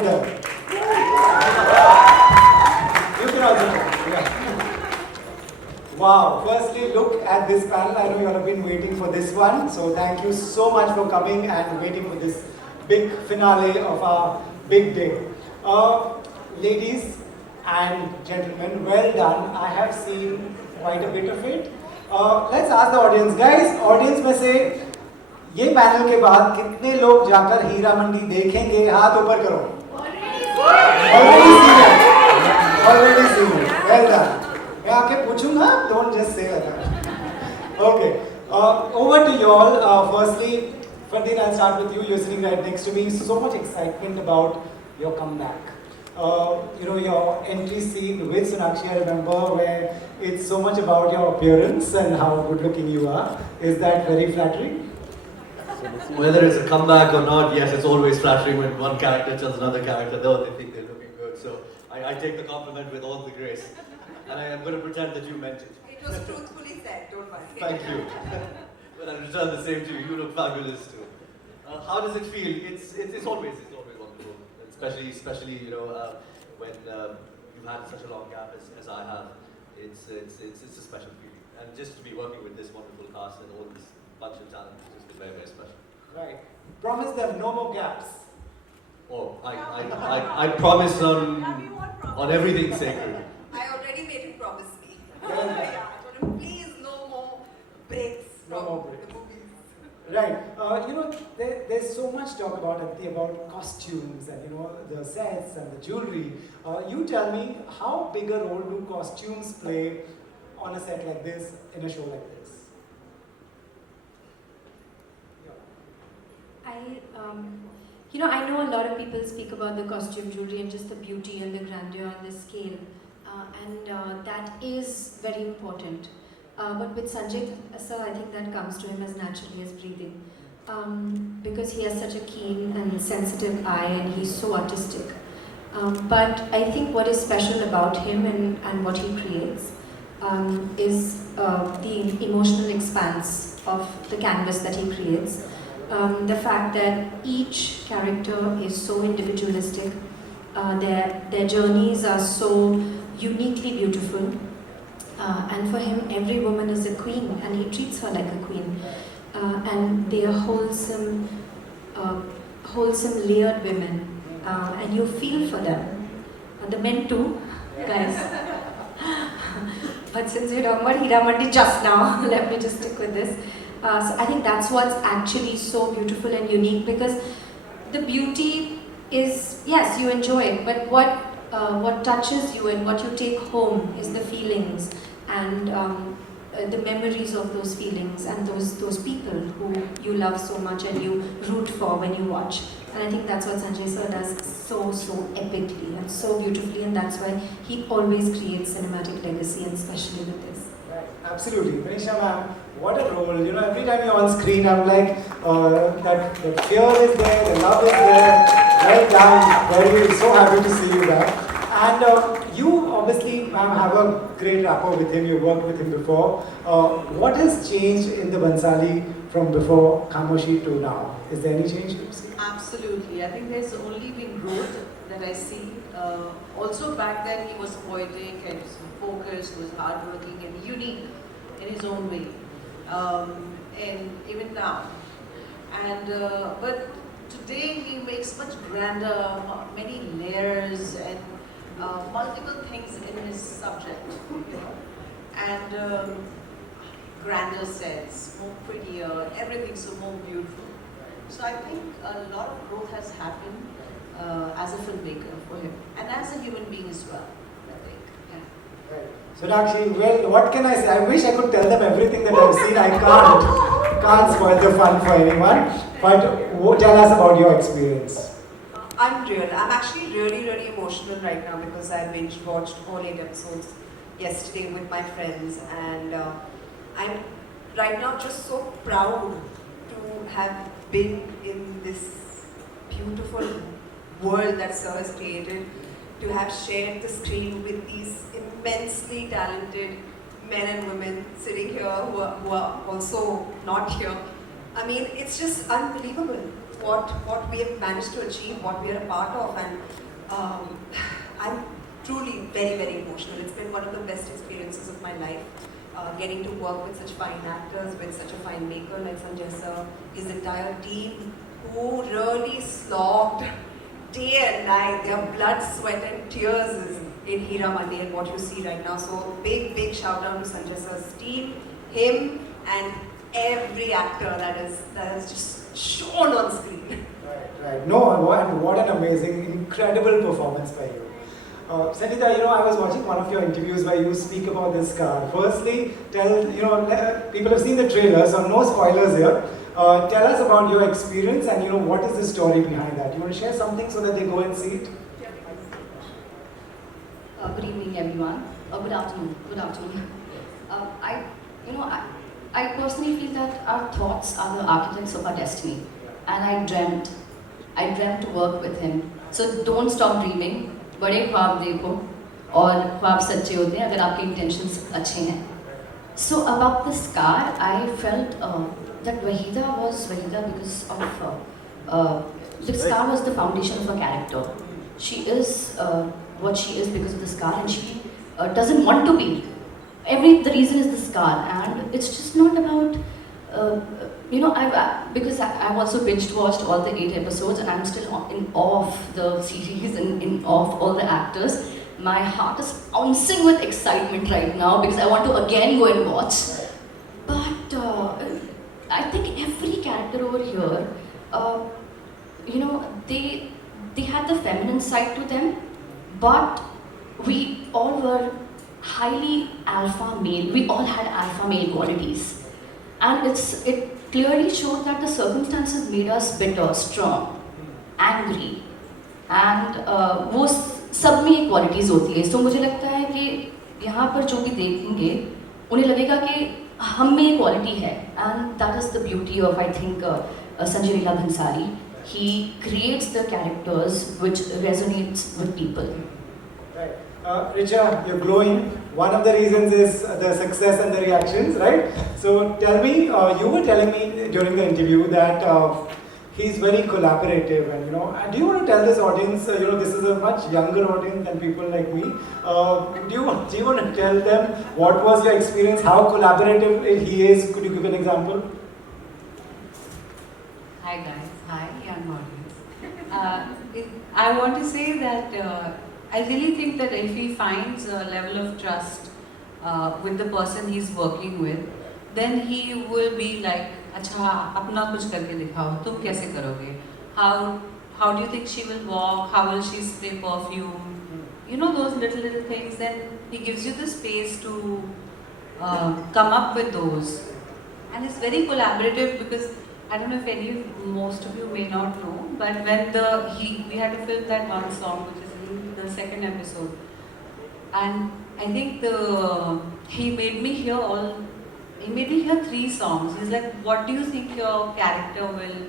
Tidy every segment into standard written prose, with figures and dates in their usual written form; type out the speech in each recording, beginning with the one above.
for them. You can also clap. Yeah. Wow, firstly look at this panel. I know you all have been waiting for this one. So thank you so much for coming and waiting for this big finale of our big day. Ladies and gentlemen, well done. I have seen quite a bit of it. Let's ask the audience. Guys, audience में से ये panel के बाद कितने लोग जाकर हीरा मंडी देखेंगे? हाथ ऊपर करो. Already seen it. Already seen it. Well done. मैं आके पूछूंगा. Don't just say that. Okay. Over to you all. Firstly, Fardeen, I'll start with you. You're sitting right next to me. So much excitement about your comeback. Your entry scene with Sonakshi, I remember, where it's so much about your appearance and how good looking you are. Is that very flattering? Whether it's a comeback or not, yes, it's always flattering when one character tells another character, though they think they're looking good. So I take the compliment with all the grace. And I am going to pretend that you meant it. It was truthfully said, don't worry. Thank you. But I return the same to you. You look fabulous too. How does it feel? It's always wonderful, especially when you've had such a long gap as I have. It's a special feeling, and just to be working with this wonderful cast and all this bunch of talent has just been very, very special. Right. Promise them no more gaps. Oh, I promise on everything sacred. I already made him promise me. I told him, please, no more breaks from the movies. Right. There's so much talk about costumes and the sets and the jewelry. You tell me, how big a role do costumes play on a set like this, in a show like this? I know a lot of people speak about the costume jewelry and just the beauty and the grandeur and the scale, and that is very important. But with Sanjay sir, I think that comes to him as naturally as breathing, because he has such a keen and sensitive eye and he's so artistic. But I think what is special about him and what he creates is the emotional expanse of the canvas that he creates. The fact that each character is so individualistic, their journeys are so uniquely beautiful, and for him every woman is a queen and he treats her like a queen, and they are wholesome layered women, and you feel for them, the men too, guys. But since we're talking about Hira Mandi just now, let me just stick with this. So I think that's what's actually so beautiful and unique, because the beauty is, yes, you enjoy it, but what touches you and what you take home is the feelings and the memories of those feelings and those people who you love so much and you root for when you watch. And I think that's what Sanjay sir does so epically and so beautifully, and that's why he always creates cinematic legacy, and especially with this. Right, absolutely. Manisha ma'am, what a role. Every time you're on screen, I'm like, that fear is there, the love is there. Well done. Very, so happy to see you back. And you obviously, ma'am, have a great rapport with him. You worked with him before. What has changed in the Bansali from before Khamoshi to now? Is there any change you see? Absolutely. I think there's only been growth that I see. Also back then he was poetic and focused, was hardworking and unique in his own way. And even now. And but today he makes much grander, many layers and multiple things in his subject, and grander sets, more prettier, everything so more beautiful. So I think a lot of growth has happened as a filmmaker for him, and as a human being as well, I think. Yeah. Right. So Sonakshi, well, what can I say? I wish I could tell them everything that I've seen. I can't spoil the fun for anyone. But tell us about your experience. Unreal. I'm actually really emotional right now because I binge watched all 8 episodes yesterday with my friends, and I'm right now just so proud to have been in this beautiful world that Sir has created, to have shared the screen with these immensely talented men and women sitting here who are also not here. I mean, it's just unbelievable. what we have managed to achieve, what we are a part of, and I'm truly very, very emotional. It's been one of the best experiences of my life. Getting to work with such fine actors, with such a fine maker like Sanjay sir, his entire team, who really slogged day and night. Their blood, sweat and tears is in Heeramani and what you see right now. So big shout out to Sanjay sir's team, him and every actor that is just shown on screen. Right. No, and what an amazing, incredible performance by you. Sangeeta, I was watching one of your interviews where you speak about this car. Firstly, people have seen the trailer, so no spoilers here. Tell us about your experience and what is the story behind that. You want to share something so that they go and see it? Good evening, everyone. Good afternoon. I personally feel that our thoughts are the architects of our destiny, and I dreamt to work with him. So don't stop dreaming. बड़े ख्वाब देखो और ख्वाब सच्चे होते हैं अगर आपके intentions अच्छे हैं. So about this car, I felt that Wahida was Wahida because of this car was the foundation of her character. She is what she is because of this car, and she doesn't want to be. The reason is this car, and it's just not about because I've also binge watched all the 8 episodes, and I'm still in awe of the series and in awe of all the actors. My heart is bouncing with excitement right now because I want to again go and watch. But I think every character over here, they had the feminine side to them, but we all were highly alpha male. We all had alpha male qualities, and it clearly showed that the circumstances made us bitter, strong, angry, and वो सब में qualities होती है. So मुझे लगता है कि यहाँ पर जो भी देखेंगे उन्हें लगेगा कि हम में क्वालिटी है, and that is the beauty of, I think, Sanjay Leela Bhansali. He creates the characters which resonates with people. Right. Richa, you're glowing. One of the reasons is the success and the reactions, right? So tell me, you were telling me during the interview that he's very collaborative, and do you want to tell this audience, this is a much younger audience than people like me. Do you want to tell them what was your experience, how collaborative he is? Could you give an example? Hi guys, hi young audience. I want to say that I really think that if he finds a level of trust with the person he's working with, then he will be like, अच्छा अपना कुछ करके दिखाओ, तुम कैसे करोगे? How do you think she will walk? How will she spray perfume? Those little things. Then he gives you the space to come up with those, and it's very collaborative because I don't know if most of you may not know, but when we had to film that one song, which is in the second episode, and I think he made me hear 3 songs. He's like, what do you think your character will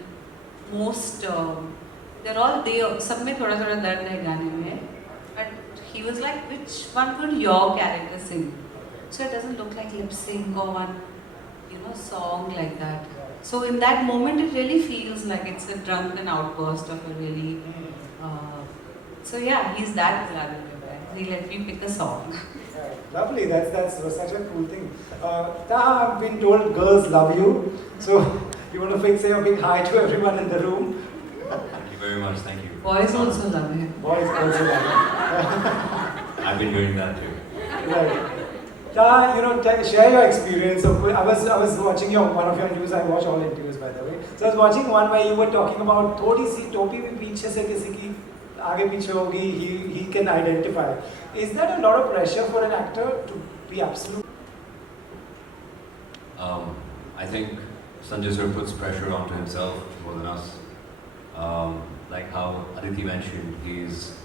most? They're all there. सब में थोड़ा थोड़ा दर्द है गाने में, but he was like, which one would your character sing? So it doesn't look like lip sync or one, song like that. So in that moment, it really feels like it's a drunken outburst of a really. So yeah, he's that collaborative. He let me pick a song. Lovely, that's such a cool thing. Taha, I've been told girls love you. So you want to say a big hi to everyone in the room? Thank you very much, thank you. Boys also love him. Boys also love you. I've been doing that too. Right. Taha, share your experience. So I was watching one of your interviews. I watch all interviews, by the way. So I was watching one where you were talking about थोड़ी सी टोपी भी पीछे से किसी की आगे पीछे होगी. He can identify. Is that a lot of pressure for an actor to be absolute? I think Sanjay sir puts pressure onto himself more than us. Like how Aditi mentioned, he's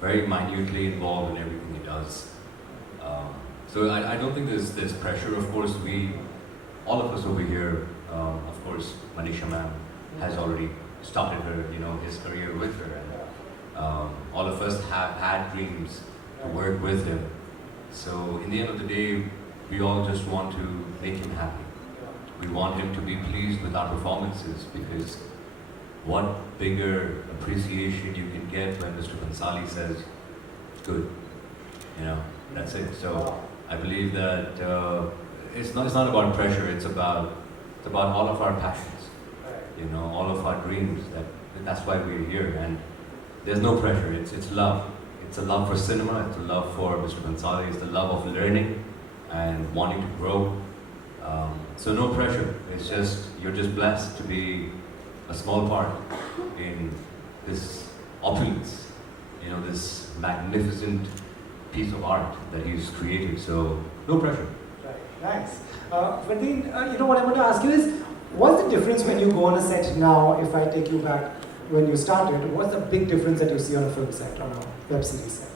very minutely involved in everything he does. So I don't think there's pressure. Of course, all of us over here, of course, Manisha ma'am has already started his career with her, and all of us have had dreams to work with him. So in the end of the day, we all just want to make him happy. We want him to be pleased with our performances because what bigger appreciation you can get when Mr. Bhansali says, good, you know, that's it. So I believe that it's not about pressure, it's about all of our passions, you know, all of our dreams, that's why we're here. And there's no pressure, it's love. It's a love for cinema, it's a love for Mr. Bhansali, it's the love of learning and wanting to grow. So no pressure, it's just, you're just blessed to be a small part in this opulence, you know, this magnificent piece of art that he's created. So no pressure. Right, nice. Ferdinand, you know what I want to ask you is, what's the difference when you go on a set now, if I take you back when you started, what's the big difference that you see on a film set, on a web series set?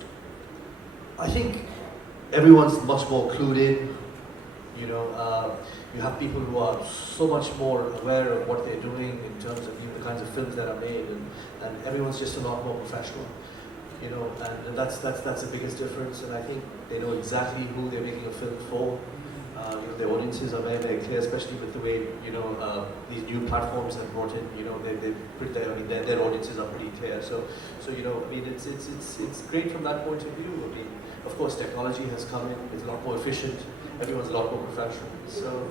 I think everyone's much more clued in. You know, you have people who are so much more aware of what they're doing in terms of the kinds of films that are made, and everyone's just a lot more professional. You know, and that's the biggest difference. And I think they know exactly who they're making a film for. You know, their audiences are very, very clear, especially with the way, you know, these new platforms have brought in. You know, their audiences are pretty clear. So you know, I mean, it's great from that point of view. I mean, of course, technology has come in; it's a lot more efficient. Everyone's a lot more professional. So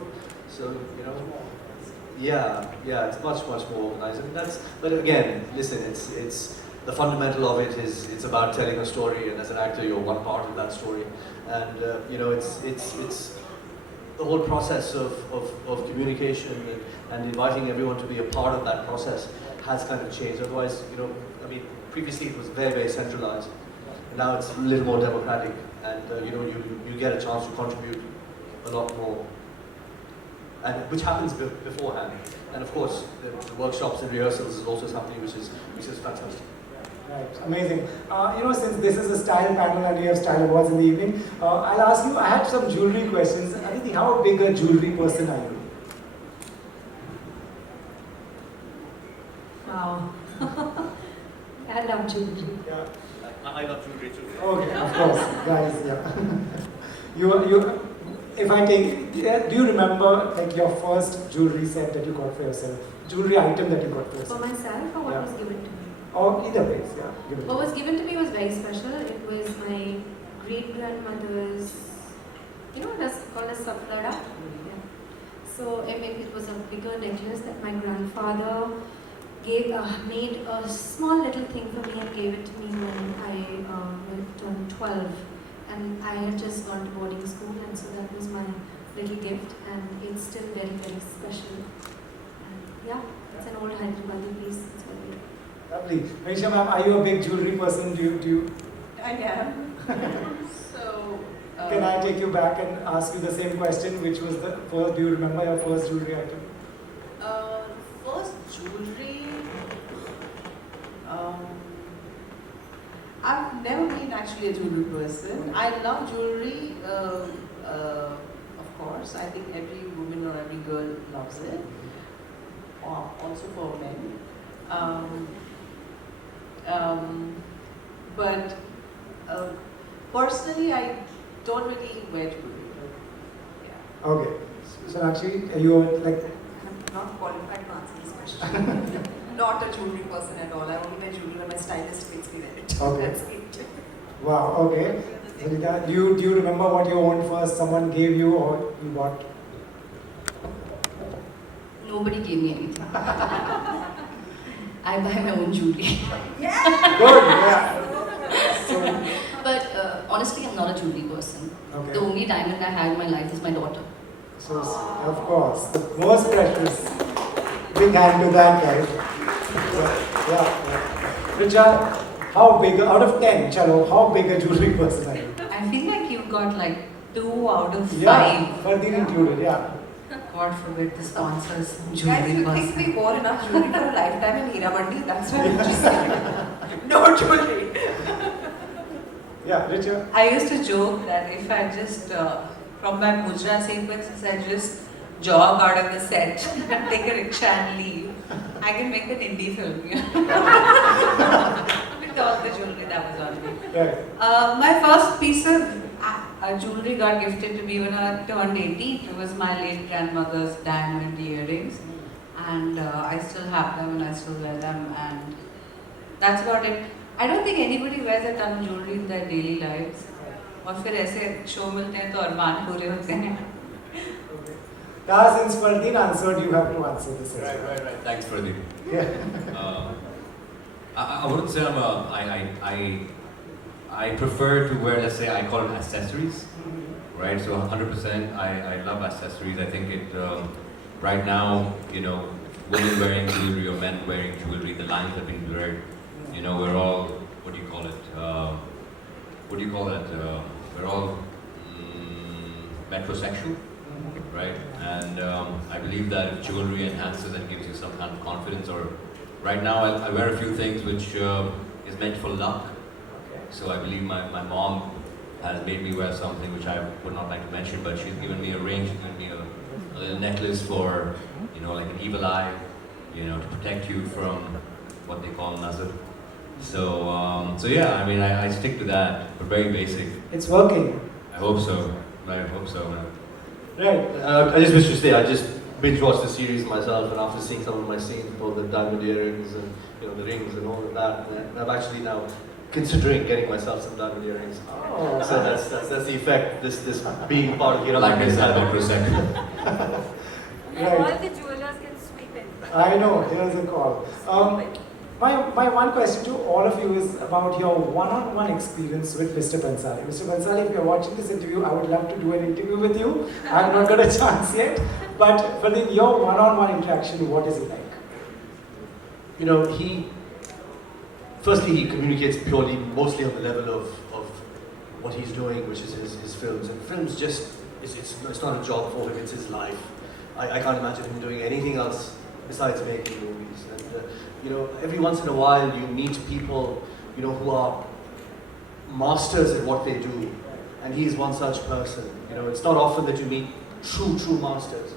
you know, yeah, it's much more organized. I mean, but again, listen, it's the fundamental of it is it's about telling a story, and as an actor, you're one part of that story. And you know, it's the whole process of communication and inviting everyone to be a part of that process has kind of changed. Otherwise, you know, I mean, previously it was very, very centralized. Now it's a little more democratic, and you know, you get a chance to contribute a lot more, and which happens beforehand. And of course, the workshops and rehearsals is also something which is fantastic. Right, amazing. You know, since this is a style panel and we have style awards in the evening, I'll ask you, I have some jewelry questions. Aditi, how big a jewelry person are you? Wow. I love jewelry. Yeah. I love jewelry too. Okay, of course, guys, yeah. If I take, do you remember like your first jewelry set that you got for yourself? Jewelry item that you got for For yourself? myself or what Yeah. was given to me? Or either ways, yeah. Give it. What was given to me was very special. It was my great-grandmother's, you know, that's called a saflada. Yeah. So it was a bigger necklace that my grandfather made a small little thing for me and gave it to me when I turned 12. And I had just gone to boarding school, and so that was my little gift, and it's still very, very special. And yeah, it's an old Hyderabadi piece. It's very beautiful. Lovely. Manisha ma'am, are you a big jewelry person? Do you I am. So. Can I take you back and ask you the same question, which was the first, do you remember your first jewelry item? First jewelry. I've never been actually a jewelry person. I love jewelry, of course. I think every woman or every girl loves it. Also for men. But personally, I don't really wear jewelry. Yeah. Okay. So actually, are you like, I'm not qualified to answer this question. Not a jewelry person at all. I only wear jewelry when my stylist makes me wear it. Okay. That's it. wow, okay. Zalika, do you remember what you owned first? Someone gave you or you bought? Nobody gave me anything. I buy my own jewelry. Good, yeah. So, But honestly, I'm not a jewelry person. okay. The only diamond I have in my life is my daughter. So, of course, the most precious. Big hand to that, right? So, yeah. Richa, how big, out of 10, chalo, how big a jewelry person are you? I feel like you got like 2 out of 5. Yeah, Ferdinand included, yeah. God forbid the sponsors Guys, jewelry you think person. we bought enough jewelry for a lifetime in Hira Mandi? That's why we're just saying, no jewelry. Yeah, Richa. I used to joke that if I just, from my mudra sequences, I just jog out of the set and take a rickshaw and leave, I can make an indie film. You know? With all the jewelry that was on me. Right. My first piece of jewelry got gifted to me when I turned 18. It was my late grandmother's diamond earrings. and I still have them and I still wear them, and that's about it. I don't think anybody wears a ton of jewelry in their daily lives. और फिर ऐसे show मिलते हैं तो अरमान पूरे होते हैं. Since Fardeen answered, you have to answer this. as well. Right. Thanks, Pradeep. Yeah. I wouldn't say I prefer to wear, let's say, I call it accessories, right? So 100%, I love accessories. I think it, right now, you know, women wearing jewelry or men wearing jewelry, the lines have been blurred. You know, we're all, what do you call it? What do you call that? We're all metrosexual, right? And I believe that if jewelry enhances and gives you some kind of confidence, or right now I wear a few things which is meant for luck. So I believe my mom has made me wear something which I would not like to mention, but she's given me a ring, she's given me a little necklace for, you know, like an evil eye, you know, to protect you from what they call nazar. So yeah, I mean, I stick to that, but very basic. It's working. I hope so. I hope so, man. Right. I just wish to say, I just binge watched the series myself, and after seeing some of my scenes, both the diamond earrings and, you know, the rings and all of that, and I'm actually now considering getting myself some diamond earrings. Oh. So that's the effect. This being part of Hero Like Like this, has. metrosexual. Right. All the jewelers can sweep in. I know, here's a call. My one question to all of you is about your one-on-one experience with Mr. Bhansali. Mr. Bhansali, if you're watching this interview, I would love to do an interview with you. I've not got a chance yet. But for your one-on-one interaction, what is it like? You know, firstly, he communicates purely, mostly on the level of what he's doing, which is his films. And films just, it's not a job for him, it's his life. I can't imagine him doing anything else besides making movies. And, you know, every once in a while you meet people, you know, who are masters at what they do. And he is one such person. You know, it's not often that you meet true masters.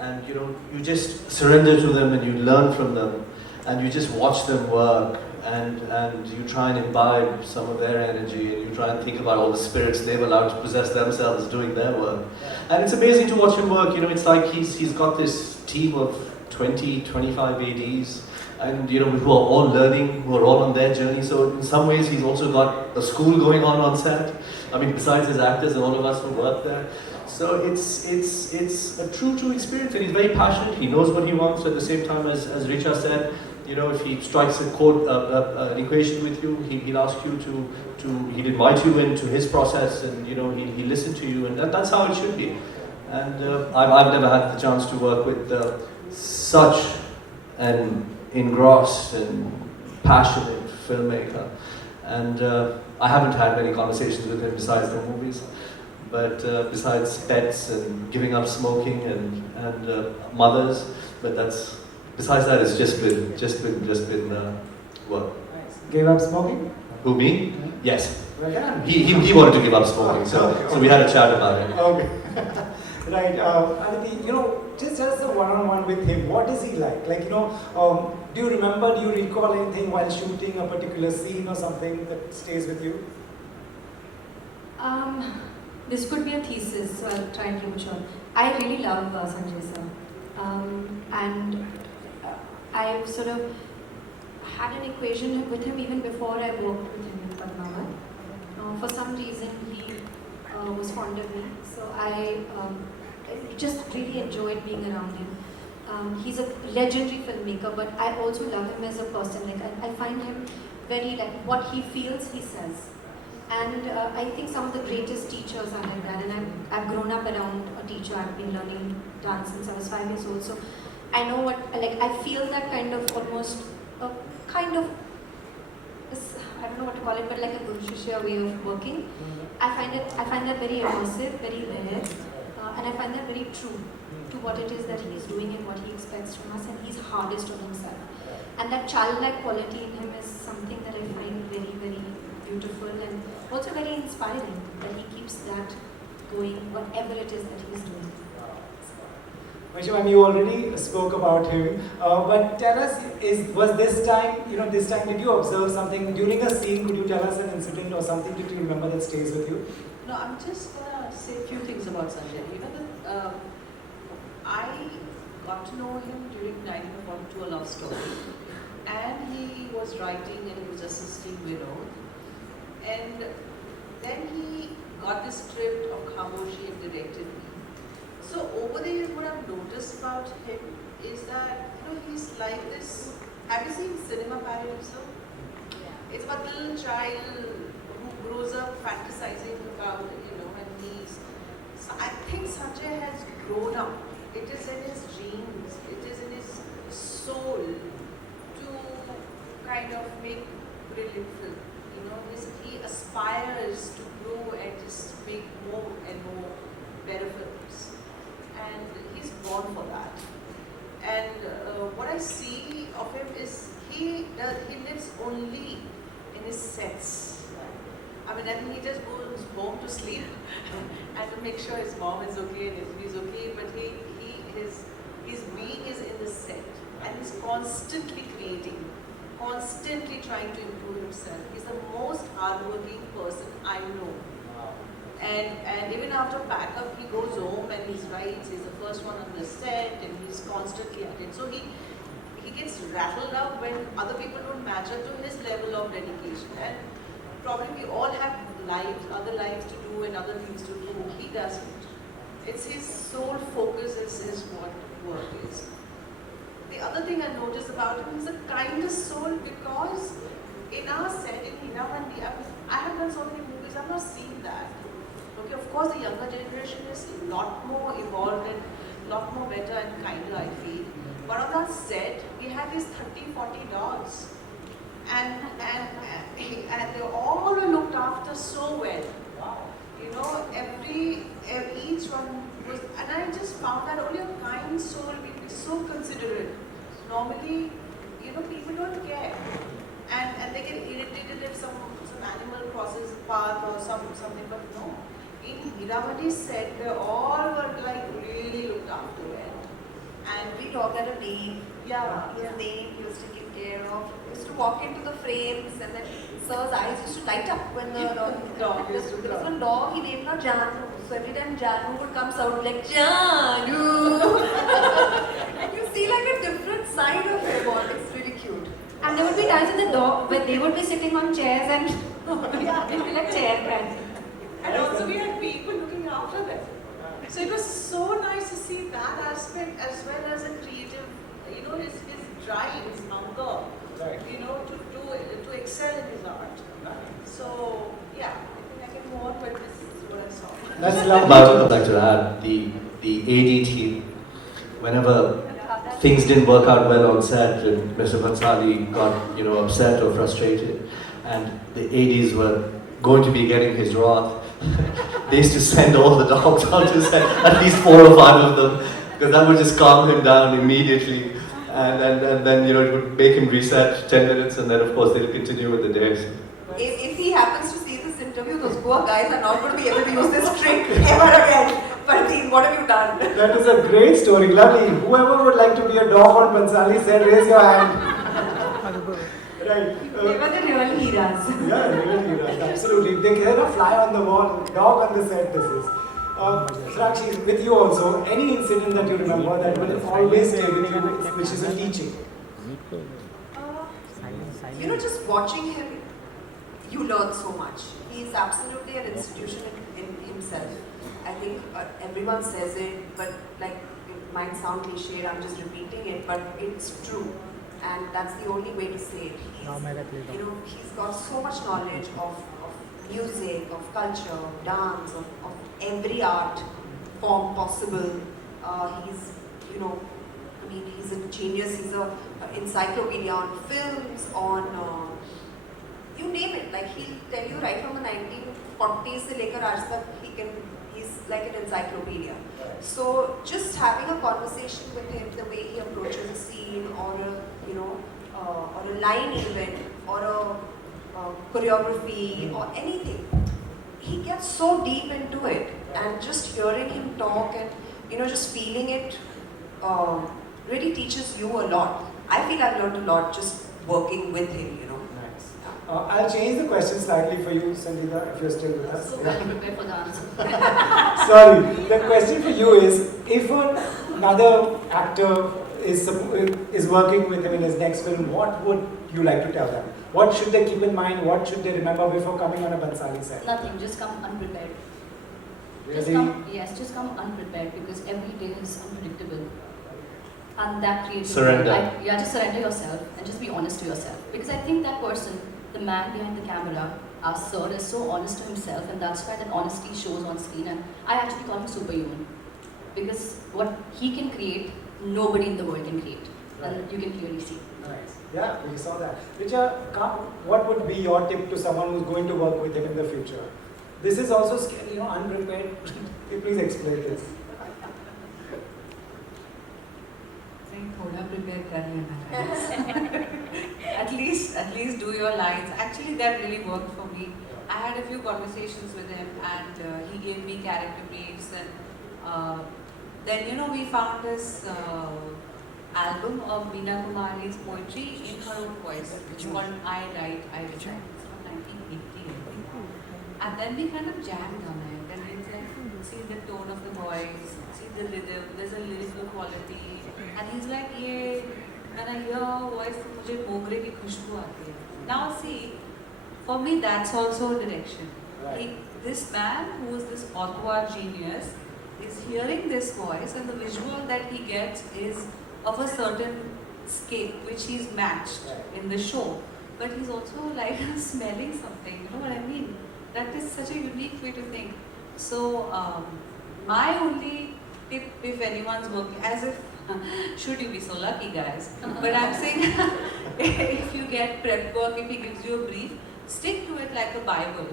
And, you know, you just surrender to them and you learn from them. And you just watch them work. And you try and imbibe some of their energy, and you try and think about all the spirits they've allowed to possess themselves doing their work. And it's amazing to watch him work. You know, it's like he's got this team of 20, 25 ADs, and, you know, who are all learning, who are all on their journey. So in some ways, he's also got a school going on set. I mean, besides his actors and all of us who work there. So it's a true experience, and he's very passionate. He knows what he wants. At the same time, as Richa said, you know, if he strikes a chord, an equation with you, he'll ask you he'll invite you into his process, and, you know, he'll listen to you, and that's how it should be. And I've never had the chance to work with such an engrossed and passionate filmmaker. And I haven't had many conversations with him besides the movies, but besides pets and giving up smoking and mothers, but that's. Besides that, it's just been work. Gave up smoking? Who, me? Yes. Again. He wanted to give up smoking, so we had a chat about it. Okay. Right. Aditi, you know, just the one-on-one with him, what is he like? Like, you know, do you recall anything while shooting a particular scene or something that stays with you? This could be a thesis, so I'll try and keep it short. I really love Sanjay sir. And I sort of had an equation with him even before I worked with him in Padmavat. For some reason, he was fond of me, so I just really enjoyed being around him. He's a legendary filmmaker, but I also love him as a person. Like I find him very, like, what he feels, he says. And I think some of the greatest teachers are like that. And I've grown up around a teacher. I've been learning dance since I was 5 years old. So I know what, like, I feel that kind of almost, kind of, I don't know what to call it, but like a Guru-Shishya way of working. I find that very immersive, very rare, and I find that very true to what it is that he is doing and what he expects from us, and he's hardest on himself. And that childlike quality in him is something that I find very, very beautiful and also very inspiring, that he keeps that going, whatever it is that he's doing. Vaishya ma'am, you already spoke about him, but tell us, was this time, did you observe something during a scene? Could you tell us an incident or something that you remember that stays with you? No, I'm just gonna say a few things about Sanjay. You know, I got to know him during 1942, A Love Story. And he was writing and he was assisting Vinod. And then he got the script of Khamoshi and directed me. So over the years, what I've noticed about him is that, he's like this. Have you seen Cinema Paradiso? It's about the little child who grows up fantasizing about, and he's. So I think Sanjay has grown up. It is in his genes, it is in his soul to kind of make brilliant film. He aspires to grow and just make more and more better films. And he's born for that. And what I see of him is he lives only in his sets. I think he just goes home to sleep and to make sure his mom is okay and he's okay. But his being is in the set, and he's constantly creating, constantly trying to improve himself. He's the most hardworking person I know. And even after backup, he goes home and he writes. He's the first one on the set, and he's constantly at it. So he gets rattled up when other people don't match up to his level of dedication. And probably we all have lives, other lives to do and other things to do. He doesn't. It's his sole focus is what work is. The other thing I noticed about him is the kindest soul, because in our set, in Heeravandi, I have done so many movies, I've not seen that. Okay, of course the younger generation is a lot more evolved and a lot more better and kinder, I feel. But on that set, we had these 30, 40 dogs. And they all were looked after so well. Each one was, and I just found that only a kind soul will be so considerate. Normally, people don't care. And they get irritated if some animal crosses the path or something, but no. In Heeravandi set, they all were really looked after well. And We talked at a name. yeah, His name he was taken care of. He used to walk into the frames, and then Sir's eyes used to light up when the Dog used to there was come. one dog he named her Janu. So every time Janu would come out like Janu, and you see like a different side of him. It's really cute. And there would be times in the dog where they would be sitting on chairs and Yeah. it'd be like chair crash. And also we had people looking after them. So it was so nice to see that aspect as well as a creative, his drive, his hunger, to excel in his art. So yeah, I think I can move on, but this is what I saw. That's lovely. But I would like to add the AD team. Whenever things didn't work out well on set, and Mr. Bhansali got upset or frustrated, and the ADs were going to be getting his wrath. They used to send all the dogs out to set, at least 4 or 5 of them, because that would just calm him down immediately, and then it would make him reset 10 minutes, and then of course they'll continue with the days. If he happens to see this interview, those poor guys are not going to be able to use this trick ever again. Parteen, what have you done? That is a great story. Lovely. Whoever would like to be a dog on Bhansali said, raise your hand. Right. They were the real heroes. Yeah, really, right. Absolutely. They get a fly on the wall, dog on the set, this is. Sakshi, with you also, any incident that you remember that will always stay with you, which is a teaching? Just watching him, you learn so much. He is absolutely an institution in himself. I think everyone says it, but it might sound cliche, I'm just repeating it, but it's true. And that's the only way to say it. He's got so much knowledge of music, of culture, of dance, of every art form possible. He's a genius. He's an encyclopedia on films, on you name it. He'll tell you right from the 1940s to later aaj tak, he's like an encyclopedia. So just having a conversation with him, the way he approaches a scene or a line even, or a choreography or anything, he gets so deep into it, and just hearing him talk and just feeling it really teaches you a lot. I feel I've learned a lot just working with him. Nice. I'll change the question slightly for you, Sangeeta, if you're still with us. So well prepared for the answer. Sorry, the question for you is, if another actor is working with him in his next film, what would you like to tell them? What should they keep in mind? What should they remember before coming on a Bhansali set? Nothing, just come unprepared. Just Really? come, yes, just come unprepared because every day is unpredictable. And that creates Surrender. just surrender yourself and just be honest to yourself. Because I think that person, the man behind the camera, our sir, is so honest to himself, and that's why that honesty shows on screen. And I actually call him superhuman. Because what he can create, nobody in the world can create. Right. And you can clearly see. Nice. Yeah, we saw that. Richa, what would be your tip to someone who's going to work with him in the future? This is also scary, unprepared. Please explain this. थोड़ा prepare कर लेना. At least do your lines. Actually, that really worked for me. I had a few conversations with him, and he gave me character briefs, and then we found this album of Meena Kumari's poetry in her own voice. It's called I Write, I Recite. It's from 1980, I think. And then we kind of jammed on it, and it's like, see the tone of the voice, see the rhythm, there's a lyrical quality. And he's like, yeah, when I hear her voice, मुझे मोगरे की खुशबू आती है. Now see, for me that's also a direction. Right. This man who is this awkward genius is hearing this voice, and the visual that he gets is of a certain scale which he's matched in the show. But he's also like smelling something, you know what I mean? That is such a unique way to think. So my only tip, if anyone's working, as if should you be so lucky, guys? But I'm saying, if you get prep work, if he gives you a brief, stick to it like a Bible.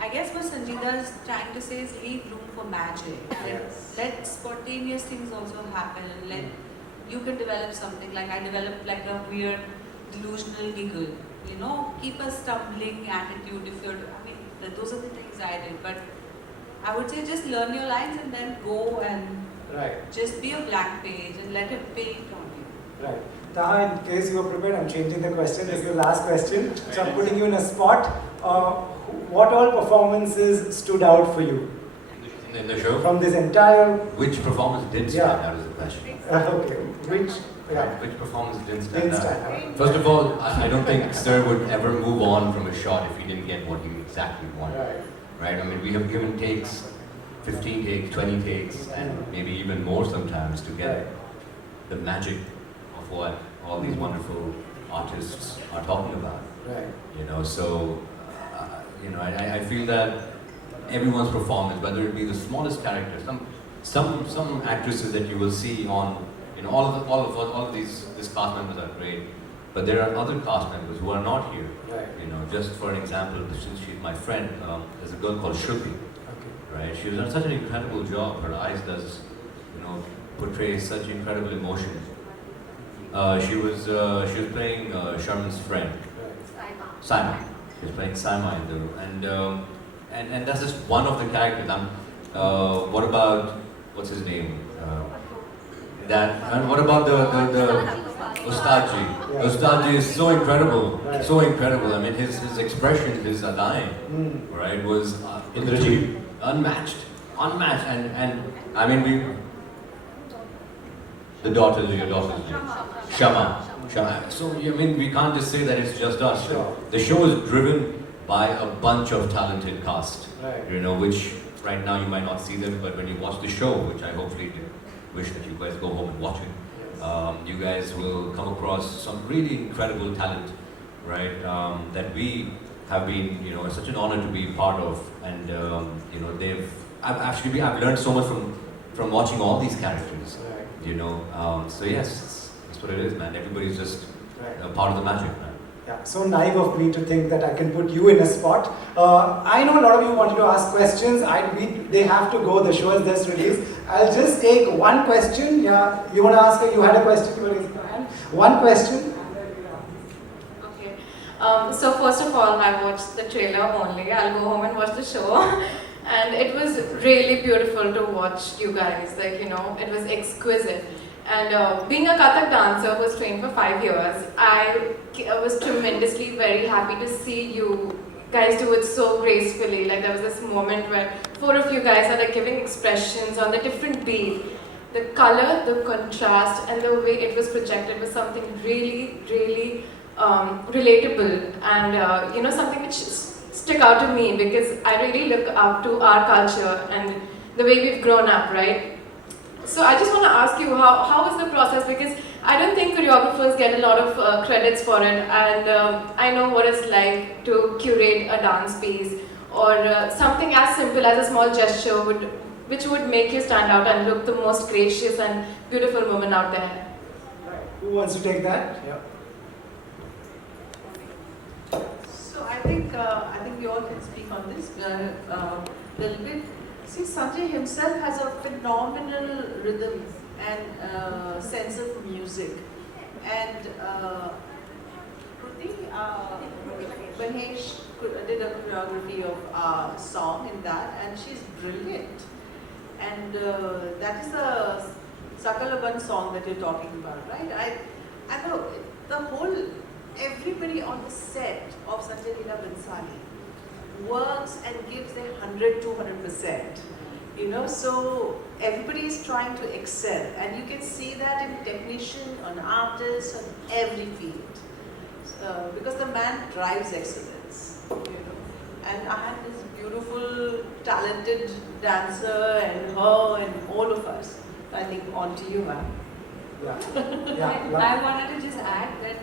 I guess what Sangeeta is trying to say is leave room for magic. Yes. Let spontaneous things also happen. Let you can develop something. Like I developed like a weird delusional giggle. Keep a stumbling attitude if you're. I mean, those are the things I did. But I would say just learn your lines and then go and. Right. Just be a blank page and let it paint on you. Right. Taha, in case you are prepared, I'm changing the question. This is the last question. So I'm putting you in a spot. What all performances stood out for you In the show? from this entire? Which performance did stand out is the question. Okay. Which performance didn't stand Didn't out? stand out. First of all, I don't think Sir would ever move on from a shot if he didn't get what he exactly wanted. Right. Right? I mean, we have given takes, 15 takes, 20 takes, and maybe even more sometimes to get the magic of what all these wonderful artists are talking about. Right. So I feel that everyone's performance, whether it be the smallest character, some actresses that you will see on, all of these cast members are great, but there are other cast members who are not here. Right. Just for an example, since she's my friend, there's a girl called Shruti. Okay. Right, she's done such an incredible job. Her eyes portray such incredible emotions. She was playing Sharman's friend, Simon. She was playing Saima and that's just one of the characters. What about what's his name? And what about the Ustadji? Yeah. Ustadji is so incredible, Right. so incredible. I mean, his expression, his adain, right, was Indrajit. unmatched, and I mean your daughter's name, Shama. So I mean, we can't just say that it's just us. Sure. The show is driven by a bunch of talented cast, Right. which right now you might not see them, but when you watch the show, which I hopefully wish that you guys go home and watch it, you guys will come across some really incredible talent, right? That we have been, it's such an honor to be part of, and I've learned so much from watching all these characters, Right. So yes, that's what it is, man. Everybody's just Right. a part of the magic, man. Yeah, so naive of me to think that I can put you in a spot. I know a lot of you wanted to ask questions. They have to go. The show is just released. I'll just take one question. Yeah, you want to ask her? You had a question. You were raising your hand. One question. Okay. So first of all, I watched the trailer only. I'll go home and watch the show. And it was really beautiful to watch you guys. It was exquisite. And being a Kathak dancer who was trained for 5 years, I was tremendously very happy to see you guys do it so gracefully. Like there was this moment where 4 of you guys are like giving expressions on the different beat. the color, the contrast, and the way it was projected was something really, really relatable, and something which stick out to me because I really look up to our culture and the way we've grown up, right? So I just want to ask you, how was the process? Because I don't think choreographers get a lot of credits for it, and I know what it's like to curate a dance piece or something as simple as a small gesture which would make you stand out and look the most gracious and beautiful woman out there. Right. Who wants to take that? Yeah. So I think we all can speak on this little bit. See, Sanjay himself has a phenomenal rhythm and sense of music. And Kruti, Mahesh did a choreography of our song in that, and she's brilliant. And that is the Sakalaban song that you're talking about, right? I know the whole, everybody on the set of Sanjay Leela Bhansali works and gives their 100-200%. So everybody is trying to excel, and you can see that in technician, on artists, on every field. Because the man drives excellence. And I had this beautiful, talented dancer, and her, and all of us. I think on to you, ma'am. Yeah. I wanted to just add that,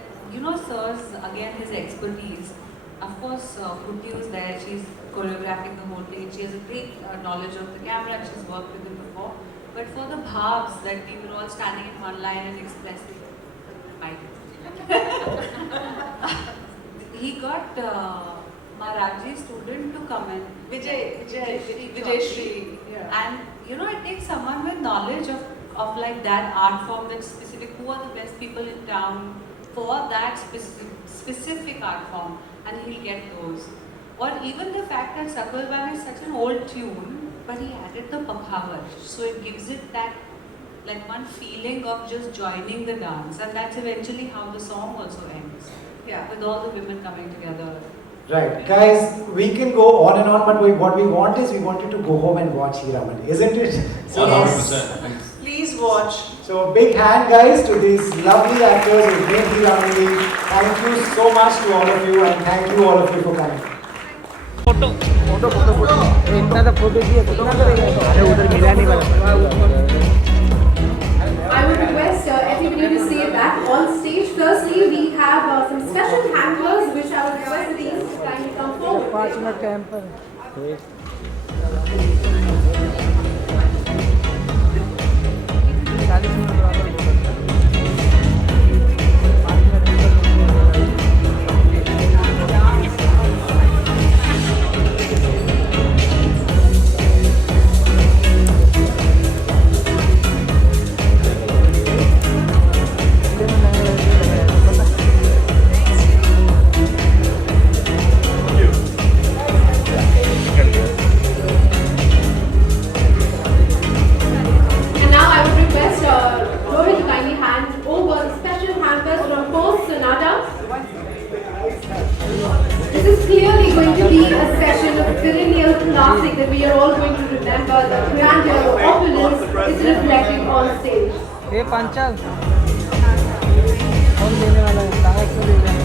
Sir's, again, his expertise. Of course, Kruti was there, she's choreographing the whole thing. She has a great knowledge of the camera, and she's worked with him before. But for the bhavs that we were all standing in one line and expressing, he got Maharaji's student to come in. Vijay Shri. Yeah. And it takes someone with knowledge of like that art form, that's specific. Who are the best people in town for that specific art form, and he'll get those. Or even the fact that Sakalban is such an old tune, but he added the pakhavar, so it gives it that like one feeling of just joining the dance, and that's eventually how the song also ends. Yeah. With all the women coming together. Right, guys, we can go on and on, but what we want is we want you to go home and watch Hiraman, isn't it? So 100%. Please watch. So big hand, guys, to these lovely actors who made Hiraman. Thank you so much to all of you, and thank you all of you for coming. I would request everybody to say that on stage. Firstly, we have some special handlers which I would request these to kindly come forward. And now I would request Rohit to kindly hand over the special hampers from Post Sonata. This is clearly going to be a session of perennial classic that we are all going to remember. The grandeur, the opulence is reflected on stage. ये पांचाल कौन देने वाला है दावत को देना है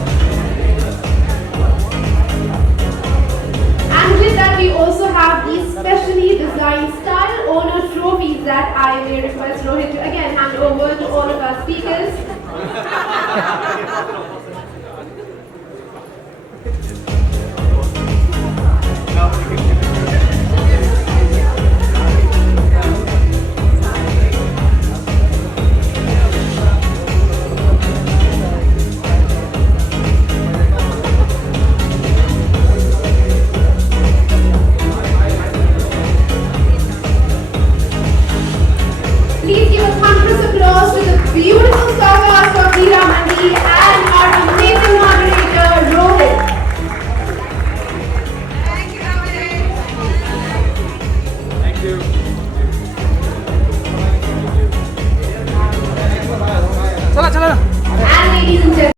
And with that, we also have these specially designed style owner trophies that I may request Rohit to again hand over to all of our speakers. Please give a thunderous applause to the beautiful stars of Hiraman and our amazing moderator, Rohit.